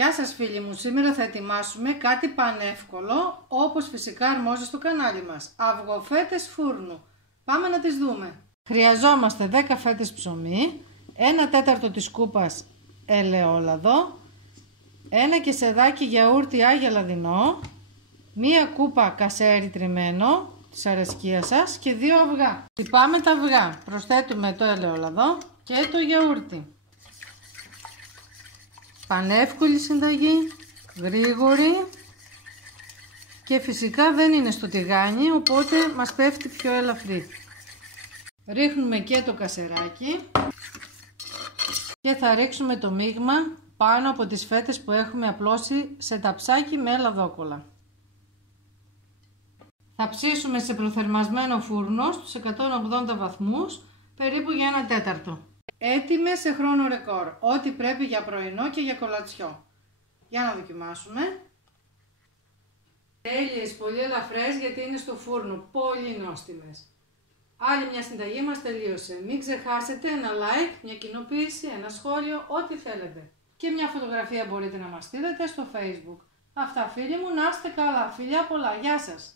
Γεια σας φίλοι μου, σήμερα θα ετοιμάσουμε κάτι πανεύκολο, όπως φυσικά αρμόζει στο κανάλι μας. Αυγοφέτες φούρνου. Πάμε να τις δούμε. Χρειαζόμαστε 10 φέτες ψωμί, 1/4 της κούπας ελαιόλαδο, ένα κεσεδάκι γιαούρτι Άγια Λαδινό, μία κούπα κασέρι τριμμένο της αρεσκίας σας και 2 αυγά. Χτυπάμε τα αυγά, προσθέτουμε το ελαιόλαδο και το γιαούρτι. Πανεύκολη συνταγή, γρήγορη και φυσικά δεν είναι στο τηγάνι, οπότε μας πέφτει πιο ελαφρύ. Ρίχνουμε και το κασεράκι και θα ρίξουμε το μείγμα πάνω από τις φέτες που έχουμε απλώσει σε ταψάκι με λαδόκολλα. Θα ψήσουμε σε προθερμασμένο φούρνο στους 180 βαθμούς περίπου για 1/4. Έτοιμες σε χρόνο ρεκόρ, ό,τι πρέπει για πρωινό και για κολατσιό. Για να δοκιμάσουμε. Τέλειες, πολύ ελαφρές γιατί είναι στο φούρνο, πολύ νόστιμες. Άλλη μια συνταγή μας τελείωσε. Μην ξεχάσετε ένα like, μια κοινοποίηση, ένα σχόλιο, ό,τι θέλετε. Και μια φωτογραφία μπορείτε να μας στείλετε στο Facebook. Αυτά φίλοι μου, να είστε καλά, φιλιά πολλά, γεια σας.